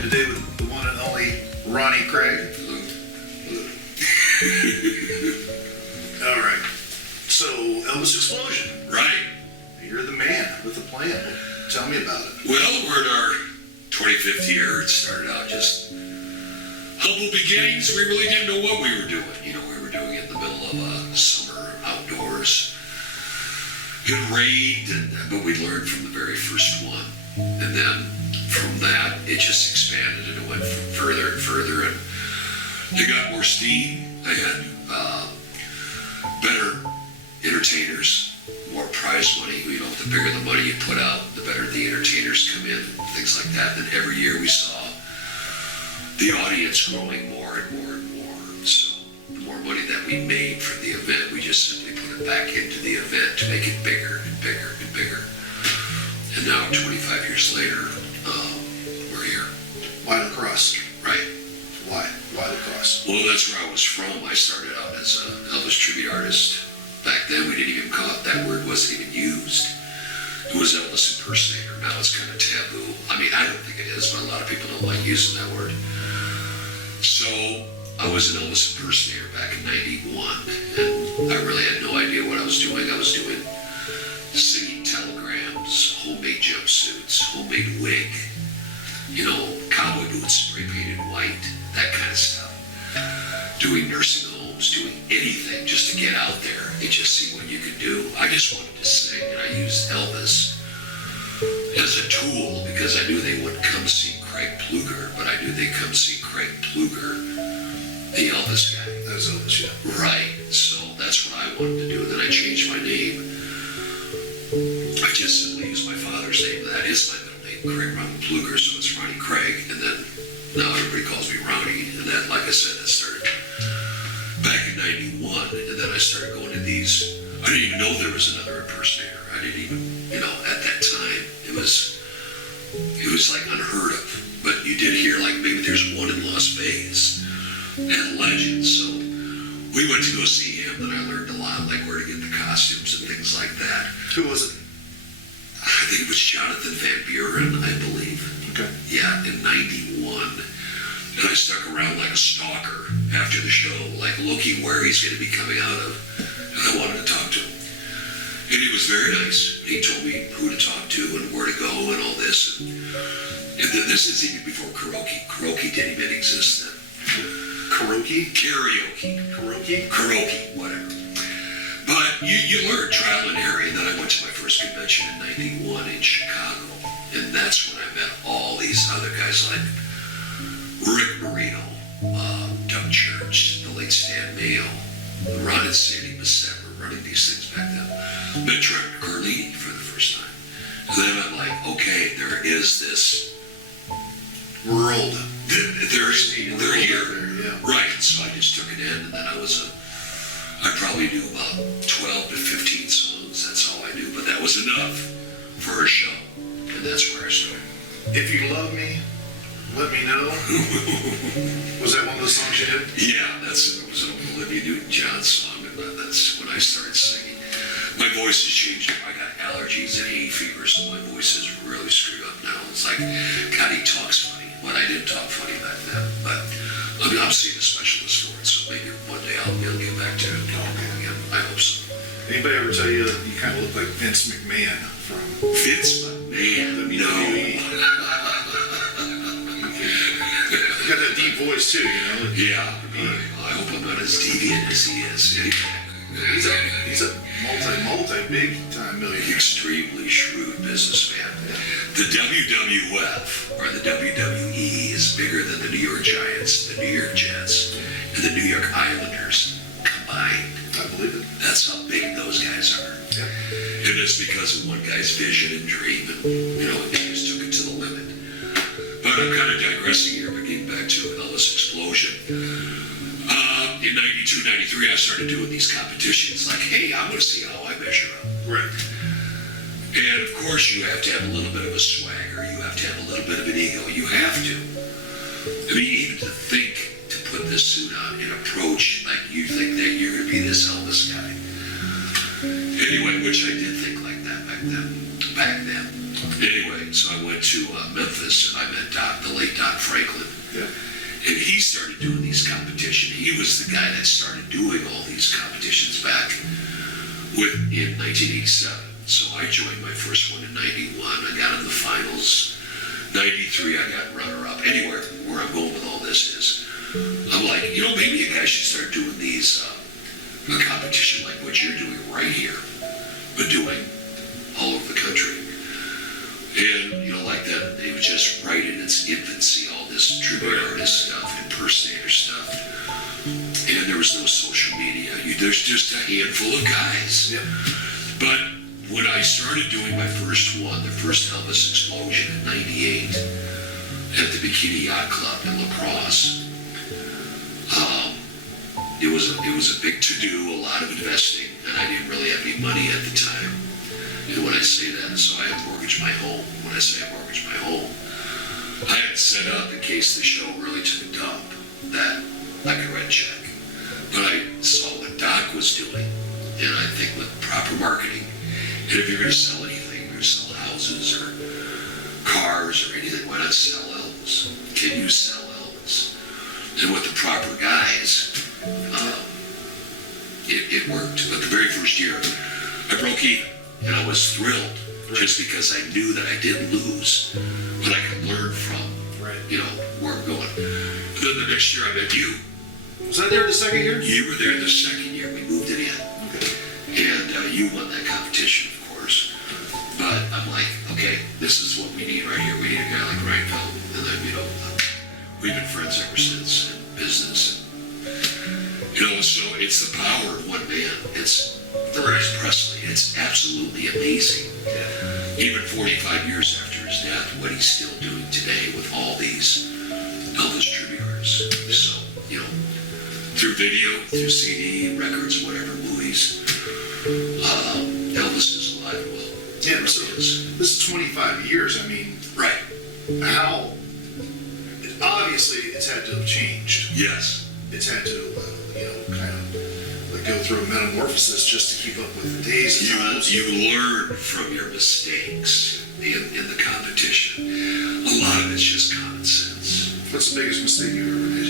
talking today with the one and only Ronny Craig. All right. So, Elvis Explosion. Right. You're the man with the plan. Tell me about it. Well, we're in our 25th year. It started out just humble beginnings. We really didn't know what we were doing. You know, we were doing it in the middle of a summer outdoors. It rained, but we learned from the very first one. And then from that, it just expanded and it went further and further. And they got more steam. They had better entertainers, more prize money. You know, the bigger the money you put out, the better the entertainers come in, things like that. And every year we saw the audience growing more and more and more. So the more money that we made from the event, we just simply put it back into the event to make it bigger and bigger and bigger. And now, 25 years later, we're here. Why the cross? Right. Why the cross? Well, that's where I was from. I started out as an Elvis tribute artist. Back then, we didn't even call it, that word wasn't even used. It was Elvis impersonator. Now it's kind of taboo. I mean, I don't think it is, but a lot of people don't like using that word. So I was an Elvis impersonator back in 91, and I really had no idea what I was doing. I was doing singing telegrams, homemade jumpsuits, homemade wig, you know, cowboy boots spray painted white, that kind of stuff. Doing nursing homes, doing anything just to get out there and just see what you could do. I just wanted to sing, and I used Elvis as a tool because I knew they wouldn't come see Craig Pluger, but I knew they'd come see Craig Pluger, the Elvis guy. That's Elvis, yeah. Right, so that's what I wanted to do. Then I changed my name. I just simply used my father's name. That is my middle name, Craig Ronald Pluger, so it's Ronny Craig. And then now everybody calls me Ronny. And that, like I said, that started back in 91. And then I started going to these. I didn't even know there was another impersonator. I didn't even, you know, at that time, it was like unheard of. But you did hear like maybe there's one in Las Vegas and legend. So we went to go see him, and I learned a lot, like where to get the costumes and things like that. Who was it? I think it was Jonathan Van Buren, I believe. Okay. Yeah, in 91. And I stuck around like a stalker after the show, like looking where he's going to be coming out of. And I wanted to talk to him. And he was very nice. He told me who to talk to and where to go and all this. And then this is even before karaoke. Karaoke didn't even exist then. Karaoke? Karaoke. Karaoke, whatever. But you learn trial and error. And then I went to my first convention in 91 in Chicago. And that's when I met all these other guys like Rick Marino, Doug Church, the late Stan Mayo, Ron and Sandy Bissett were running these things back then. Met Trent Carlini for the first time. And then I'm like, okay, there is this world. They're here. Yeah. Right, so I just took it in, and then I probably knew about 12 to 15 songs. That's all I knew, but that was enough for a show, and that's where I started. If You Love Me, Let Me Know. Was that one of the songs you did? Yeah, it was an Olivia Newton-John song, and that's when I started singing. My voice has changed. I got allergies and hay fever, so my voice is really screwed up now. It's like, God, he talks funny. But I didn't talk funny back then. But I mean, I'm seeing a specialist for it, so maybe one day I'll be able to get back to talking again. I hope so. Anybody ever tell you that you kind of look like Vince McMahon from Vince McMahon? the No. WWE? You got that deep voice too, you know? Yeah. I hope I'm not as deviant as he is. He's a multi big time millionaire. Extremely shrewd businessman. The WWF, or the WWE, is bigger than the New York Giants, the New York Jets, and the New York Islanders combined. I believe it. That's how big those guys are. Yeah. And it's because of one guy's vision and dream, and, you know, he just took it to the limit. But I'm kind of digressing here, but getting back to Elvis Explosion. In 92, 93, I started doing these competitions, like, hey, I want to see how I measure up. Right. And of course, you have to have a little bit of a swagger. You have to have a little bit of an ego. You have to. I mean, even to think to put this suit on and approach like you think that you're going to be this Elvis guy. Anyway, which I did think like that back then. Anyway, so I went to Memphis, and I met the late Doc Franklin. Yeah. And he started doing these competitions. He was the guy that started doing all these competitions back in 1987. So I joined my first one in 91. I got in the finals. 93, I got runner-up. Anywhere where I'm going with all this is, I'm like, maybe you guys should start doing these, a competition like what you're doing right here, but doing all over the country. And, like that, it was just right in its infancy, all this tribute artist stuff, impersonator stuff. And there was no social media. There's just a handful of guys. Yep. But when I started doing my first one, the first Elvis Explosion in 98, at the Bikini Yacht Club in La Crosse, it was a big to-do, a lot of investing, and I didn't really have any money at the time. And when I say that, so I had mortgaged my home. When I say I mortgaged my home, I had it set up in case the show really took a dump that I could write a check. But I saw what Doc was doing, and I think with proper marketing, and if you're going to sell anything, you're going to sell houses or cars or anything, why not sell Elvis? Can you sell Elvis? And with the proper guys, it worked. But the very first year, I broke even. And I was thrilled just because I knew that I didn't lose, but I could learn from, where I'm going. But then the next year I met you. Was I there the second year? You were there the second year. We moved it in. Okay. And you won that competition, of course. But I'm like, okay, this is what we need right here. We need a guy like Reinfeld. And then, we've been friends ever since in business. So it's the power of one man. It's Elvis Presley. It's absolutely amazing. Yeah. Even 45 years after his death, what he's still doing today with all these Elvis tribute artists. So, through video, through CD, records, whatever, movies, Elvis is alive and well. Yeah, so this is 25 years. I mean, right. How, obviously, it's had to have changed. Yes. It's had to, kind of go through a metamorphosis just to keep up with the days and times. You learn from your mistakes in the competition. A lot of it's just common sense. What's the biggest mistake you've ever made?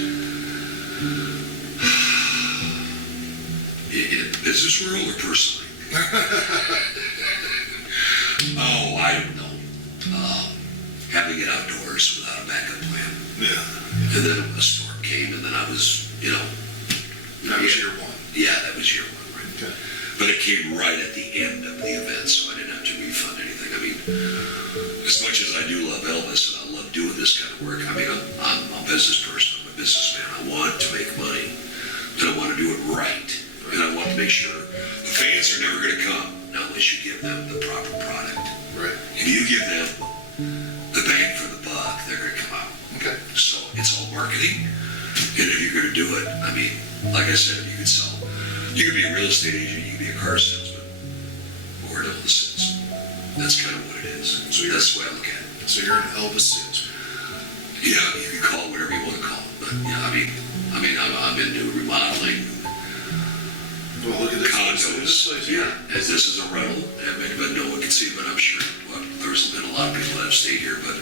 In business world or personally? Oh, I don't know. Having it outdoors without a backup plan. Yeah. And then a storm came, and then I was, That was year one. Yeah, that was year one, right? Okay. But it came right at the end of the event, so I didn't have to refund anything. I mean, as much as I do love Elvis and I love doing this kind of work, I mean, I'm a business person, I'm a businessman. I want to make money, and I want to do it right. And I want to make sure the fans are never going to come unless you give them the proper product. Right. If you give them the bang for the buck, they're going to come out. Okay. So it's all marketing. And if you're going to do it, I mean, like I said, you could be a real estate agent, you could be a car salesman, or an Elvis salesman. That's kind of what it is. So that's the way I look at it. So you're an Elvis salesman. Yeah, you can call it whatever you want to call it. But yeah, I'm into remodeling, Well, look at this condos. This place here. Yeah, as this is a rental, but no one can see. But I'm sure there's been a lot of people that have stayed here, but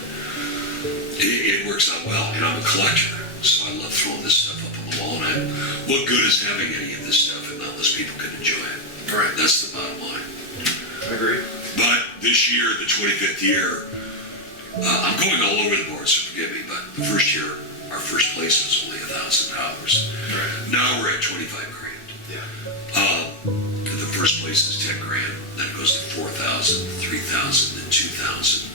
it works out well. And I'm a collector, so I love throwing this stuff up on the wall. And what good is having any of this stuff unless people can enjoy it? Right. That's the bottom line. I agree. But this year, the 25th year, I'm going all over the board, so forgive me, but the first year, our first place was only $1,000. Right. Now we're at 25 grand. Yeah. The first place is 10 grand, then it goes to 4,000, 3,000, then 2,000.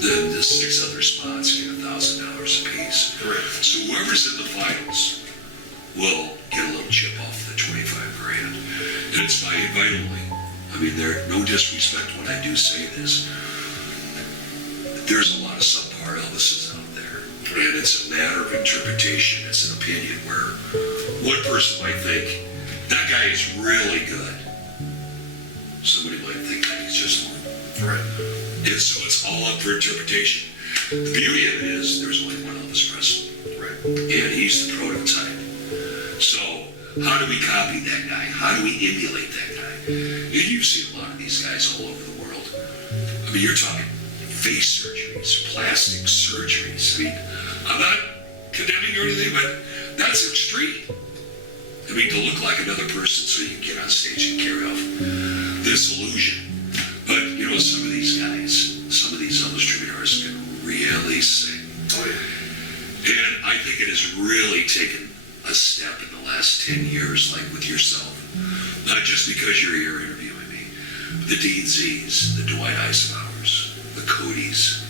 Then the 6 other spots get $1,000 a piece. Correct. So whoever's in the finals will get a little chip off the 25 grand. And it's by invite only. I mean, no disrespect when I do say this. There's a lot of subpar Elvises out there. And it's a matter of interpretation. It's an opinion where one person might think, that guy is really good. Somebody might think that he's just one. Right. And so it's all up for interpretation. The beauty of it is there's only one Elvis Presley. Right. And he's the prototype. So how do we copy that guy? How do we emulate that guy? And you've seen a lot of these guys all over the world. I mean, you're talking face surgeries, plastic surgeries. I mean, I'm not condemning or anything, but that's extreme. I mean, to look like another person so you can get on stage and carry off this illusion. But, you know, some of these guys, some of these Elvis tribute artists can really sing. Oh, yeah. And I think it has really taken a step in the last 10 years, like with yourself. Not just because you're here interviewing me. The Dean Z's, the Dwight Eisenhowers, the Codys.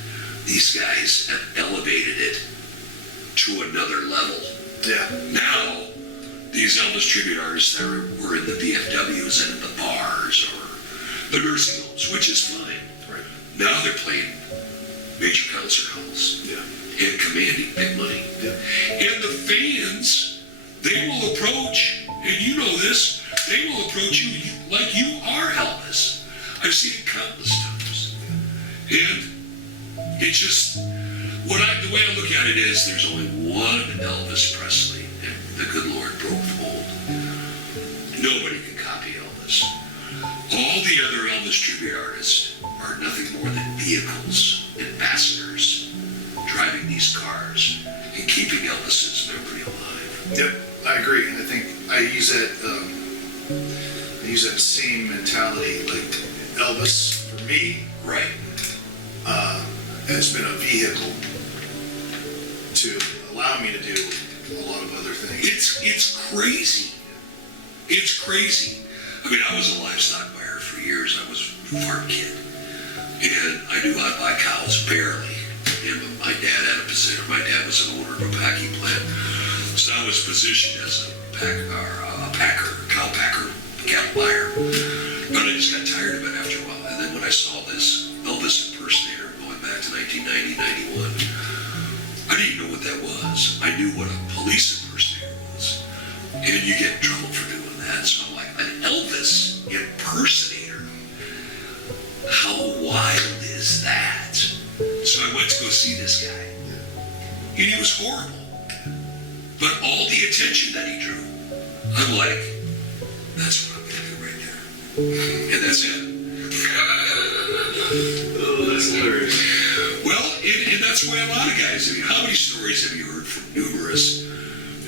These guys have elevated it to another level. Yeah. Now, these Elvis tribute artists that were in the VFWs and in the bars or the nursing homes, which is fine. Right. Now they're playing major concert halls. Yeah. And commanding big money. Yeah. And the fans, they will approach, and you know this, they will approach you like you are Elvis. I've seen it countless times. And it's just, the way I look at it is there's only one Elvis Presley, and the good Lord broke the mold. Nobody can copy Elvis. All the other Elvis tribute artists are nothing more than vehicles, ambassadors, driving these cars and keeping Elvis's memory alive. Yep, I agree. I think I use that same mentality. Like Elvis, for me, Right. has been a vehicle to allow me to do a lot of other things. It's crazy. It's crazy. I mean, I was a livestock buyer for years. I was a farm kid. And I knew I'd buy cows barely. And my dad had a position. My dad was an owner of a packing plant. So I was positioned as a cow packer, cattle buyer. But I just got tired of it after a while. And then when I saw this Elvis impersonator going back to 1990, 91, I didn't know what that was. I knew what a police impersonator was. And you get in trouble for doing that. So I'm like, an Elvis impersonator? How wild is that? So I went to go see this guy. And he was horrible. But all the attention that he drew, I'm like, that's what I'm going to do right there. And that's it. Oh, that's hilarious. Well, and that's why a lot of guys, I mean, how many stories have you heard from numerous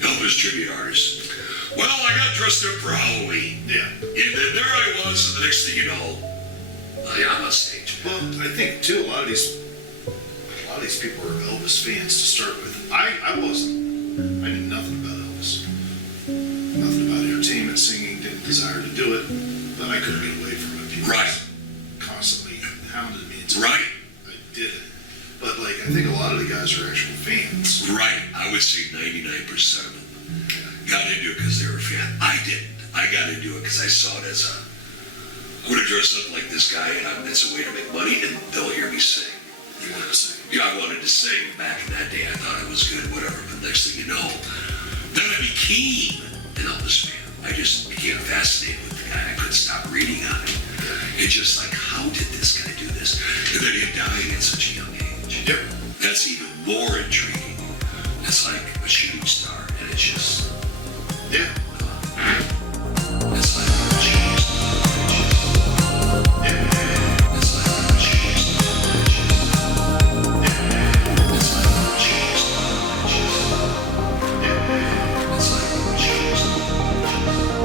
Elvis tribute artists? Well, I got dressed up for Halloween. Yeah. And then there I was, and the next thing you know, I'm on stage. Well, I think too, a lot of these people are Elvis fans to start with. I wasn't. I knew nothing about Elvis. Nothing about entertainment, singing, didn't desire to do it, but I couldn't get away from it. People Right. constantly hounded me until Right. I did it. But like, I think a lot of the guys are actual fans. Right. I would say 99% of them got into it because they were a fan. I didn't. I got into it because I saw it as I'm going to dress up like this guy, and it's a way to make money, and they'll hear me sing. You want to sing? Yeah, I wanted to sing. Back in that day, I thought I was good, whatever. But next thing you know, then I became an Elvis fan. I just became fascinated with the guy. I couldn't stop reading on him. It's just like, how did this guy do this? And then him dying at such a young age. Yep. That's even more intriguing. It's like a shooting star, and it's just, Yeah. it's like a shooting star. Yeah. It's like a shooting star. It's like a shooting star. It's like a shooting star.